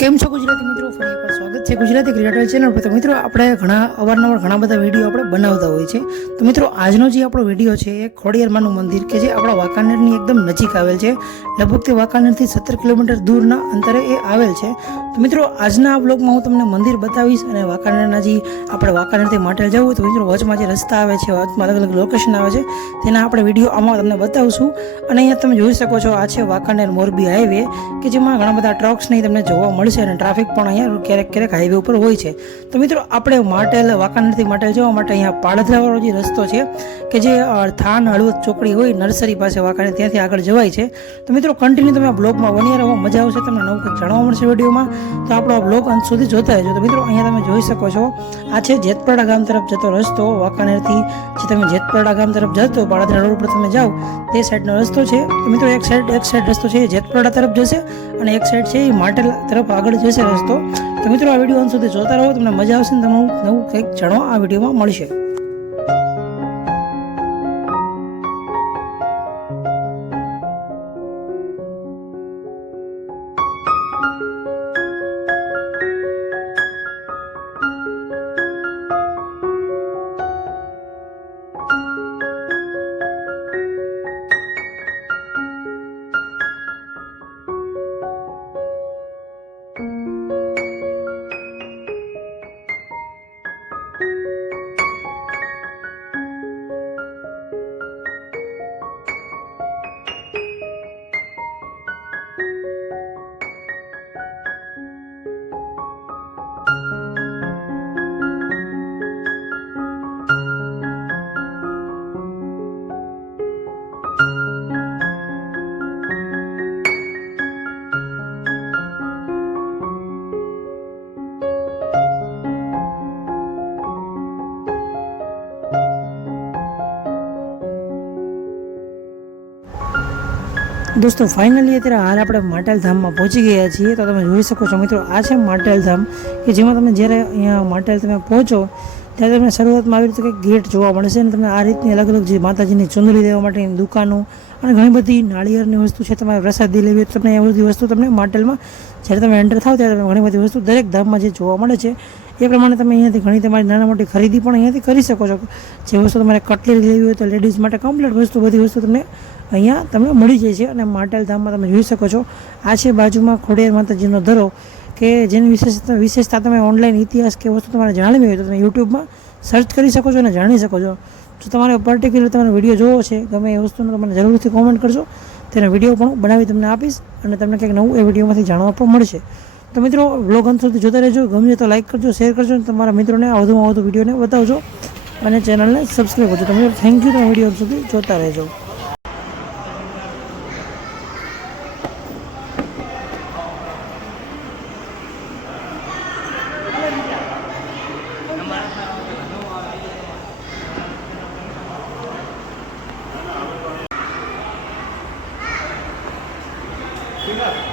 કેમ છો ગુજરાતી મિત્રો, ફરી એકવાર સ્વાગત છે ગુજરાતી ક્રિએટર ચેનલ પર। તો મિત્રો આપણે અવારનવાર ઘણા બધા વિડીયો આપણે બનાવતા હોય છે। તો મિત્રો આજનો જે આપણો વિડીયો છે એ ખોડિયારમાંનું મંદિર કે જે આપણા વાંકાનેરની એકદમ નજીક આવેલ છે। લગભગ તે વાંકાનેરથી 17 કિલોમીટર દૂરના અંતરે એ આવેલ છે। તો મિત્રો આજના આ બ્લોગમાં હું તમને મંદિર બતાવીશ અને વાંકાનેરના જે આપણે વાંકાનેરથી માટેલ જવું તો મિત્રો વચમાં જે રસ્તા આવે છે, વચમાં અલગ અલગ લોકેશન આવે છે તેના આપણે વિડીયો આમાં તમને બતાવશું। અને અહીંયા તમે જોઈ શકો છો આ છે વાંકાનેર મોરબી હાઈવે કે જેમાં ઘણા બધા ટ્રક્સ નહીં તમને જોવા મળશે અને ટ્રાફિક પણ અહીંયા ક્યારેક હાઈવે ઉપર હોય છે। તો મિત્રો આપણે વાંકાનેરથી માટેલ જવા માટે અહીંયા પાળધરાવાળો જે રસ્તો છે કે જે થાન હળવદ ચોકડી હોય નર્સરી પાસે વાંકાનેર ત્યાંથી આગળ જવાય છે। તો મિત્રો કન્ટિન્યુ તમે બ્લોગમાં બની રહો, મજા આવશે, તમને નવું કંઈક જાણવા મળશે વિડીયોમાં। તો આપણો બ્લોગ અંત સુધી જોતા રહેજો। તો મિત્રો અહીંયા તમે જોઈ શકો છો આ છે જેતપરડા ગામ તરફ જતો રસ્તો। વાંકાનેરથી જે તમે જેતપરડા ગામ તરફ જતો પાળધરા રોડ પર તમે જાઓ તે સાઈડનો રસ્તો છે। તો મિત્રો એક સાઈડ રસ્તો છે એ જેતપરડા તરફ જશે અને એક સાઈડ છે એ માટેલ તરફ આગળ જશે રસ્તો। તો મિત્રો આ વિડીયો અંત સુધી જોતા રહો, તમને મજા આવશે ને તમને નવું કંઈક જાણવા આ વિડીયોમાં મળશે। દોસ્તો ફાઇનલી અત્યારે હાલ આપણે માટેલ ધામમાં પહોંચી ગયા છીએ। તો તમે જોઈ શકો છો મિત્રો આ છે માટેલ ધામ કે જેમાં તમે જ્યારે અહીંયા માટેલ તમે પહોંચો ત્યારે તમને શરૂઆતમાં આવી રીતે કંઈક ગેટ જોવા મળશે અને તમને આ રીતની અલગ અલગ જે માતાજીની ચુંદડી દેવા માટેની દુકાનો અને ઘણી બધી નાળિયેરની વસ્તુ છે, તમારે પ્રસાદી લેવી તો તમને એ બધી વસ્તુ તમને માટેલમાં જ્યારે તમે એન્ટર થાવ ત્યારે ઘણી બધી વસ્તુ દરેક ધામમાં જે જોવા મળે છે એ પ્રમાણે તમે અહીંયાથી ઘણી તમારી નાના મોટી ખરીદી પણ અહીંયાથી કરી શકો છો। જે વસ્તુ તમારે કટલેરી લેવી હોય તો લેડીઝ માટે કમ્પ્લીટ બધી વસ્તુ તમને અહીંયા તમને મળી જાય છે। અને માટેલ ધામમાં તમે જોઈ શકો છો આ છે બાજુમાં ખોડિયાર માતાજીનો ધરો કે જેની વિશેષતા તમે ઓનલાઈન ઇતિહાસ કે વસ્તુ તમારે જાણવી હોય તો તમે યુટ્યુબમાં સર્ચ કરી શકો છો અને જાણી શકો છો। જો તમારે પર્ટિક્યુલર તમારો વિડીયો જોવો છે ગમે એ વસ્તુનો તમને જરૂરથી કોમેન્ટ કરજો, તેનો વિડીયો પણ બનાવી તમને આપીશ અને તમને કંઈક નવું એ વિડીયોમાંથી જાણવા પણ મળશે। તો મિત્રો વ્લોગ અંત સુધી જોતા રહેજો, ગમે તો લાઈક કરજો, શેર કરજો અને તમારા મિત્રોને વધુમાં વધુ વિડીયોને બતાવજો અને ચેનલને સબસ્ક્રાઈબ કરજો। તો મિત્રો થેન્ક યુ, તમે વિડીયો અંત સુધી જોતા રહેજો। ठीक है।